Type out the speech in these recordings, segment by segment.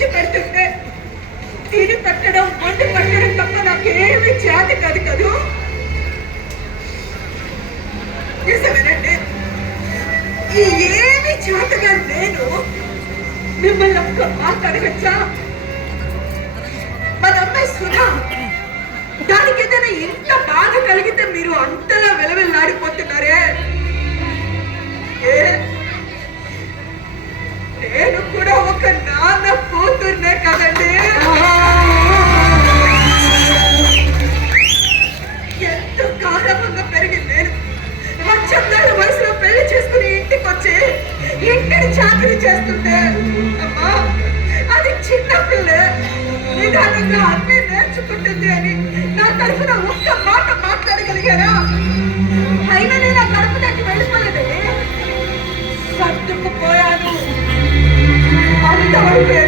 తెచ్చి పెడుతుంటే తిని పెట్టడం వండి పెట్టడం తప్ప నాకేమీ చేతి కాదు కదూ. నిజమేనండి. ఈ ఏమి చేతగా నేను. మిమ్మల్ని ఒక్క మాట అడగచ్చా? మన అమ్మాయి సుధా దానికి ఏదైనా ఇంత బాధ కలిగితే మీరు అంతలా వెలవెల్లాడిపోతున్నారే? చేస్తుంటే అమ్మా అది చిన్న పిల్ల. నిదానంగా అన్నీ నేర్చుకుంటుంది అని నా తరఫున ఒక్క మాట మాట్లాడగలిగారా? అయినా నేను ఆ కడుపు దానికి వెళ్ళిపోలేదే. సర్దుకుపోయాను అంతవరకు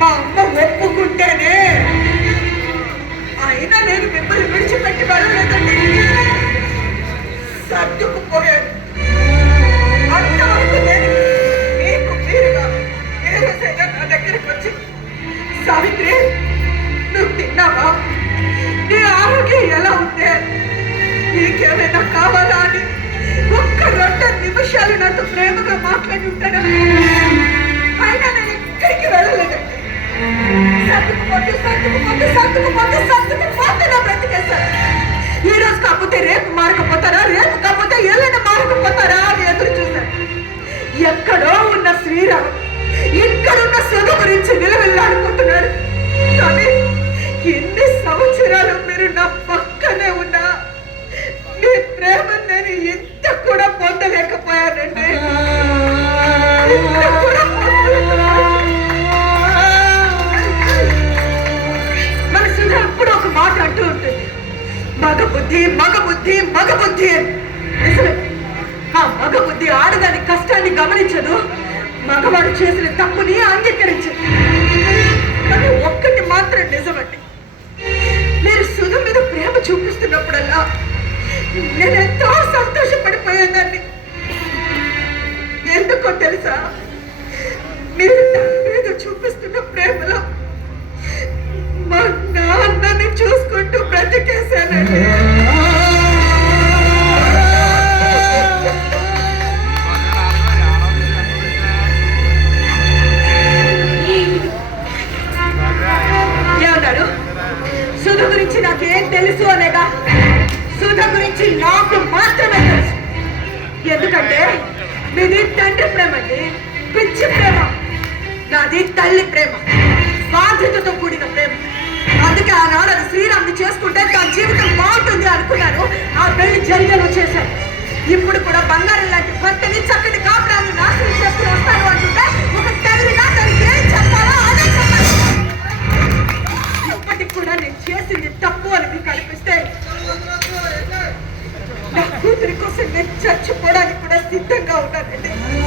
మా అమ్మ ఒప్పుకుంటేనే అయినా నేను మిమ్మల్ని విడిచిపెట్టి వెళ్ళలేదండి. సర్దుకుపోయాను. అంతవరకు నేను మీకు మీరుగా ఏ రోజైనా నా దగ్గరికి వచ్చి సావిత్రి నువ్వు తిన్నావా? నీ ఆరోగ్యం ఎలా ఉంటే? నీకేమైనా కావాలా అని ఒక్క రెండు నిమిషాలు నాతో ప్రేమగా మాట్లాడి ఉంటాడా సర్దుకుపోతే సర్దుకుపోతే సర్దుకుపోతే నా సార్. ఈ రోజు కాకపోతే రేపు మారకపోతారా? రేపు కాకపోతే ఏదైనా మారకపోతారా అని ఎదురు చూశాను. ఎక్కడో ఉన్న శ్రీరామ్ ఇక్కడున్న సుధ గురించి నిలవెళ్ళాడుకుంటున్నాడు కానీ ఎన్ని సంవత్సరాలు మీరు నా బుద్ధి మగ బుద్ధి మగ బుద్ధి నిజమే. ఆ మగ బుద్ధి ఆడదాని కష్టాన్ని గమనించదు. మగవాడు చేసిన తప్పుని అంగీకరించదు. కానీ ఒక్కటి మాత్రం నిజమండి. మీరు సుధ మీద ప్రేమ చూపిస్తున్నప్పుడల్లా నేను ఎంతో సంతోషపడిపోయేదాన్ని. ఎందుకో తెలుసా? మీరు తెలుసు అనేగా సుధ గురించి నాకు మాత్రమే తెలుసు. ఎందుకంటే మీది తండ్రి ప్రేమ అండి. పిచ్చి ప్రేమ. నాది తల్లి ప్రేమ. బాధ్యతతో కూడిన ప్రేమ. అందుకే ఆనాడు అది శ్రీరామ్ని చేసుకుంటే తన జీవితం బాగుంటుంది అనుకున్నాను. ఆ పెళ్ళి జరిగేలా చేశాను ఇప్పుడు కూడా బంగారం లాంటి కూడా నేను చేసింది తప్పు అని మీకు అనిపిస్తే నా కూతురి కోసం నేను చచ్చిపోవడానికి కూడా సిద్ధంగా ఉన్నానండి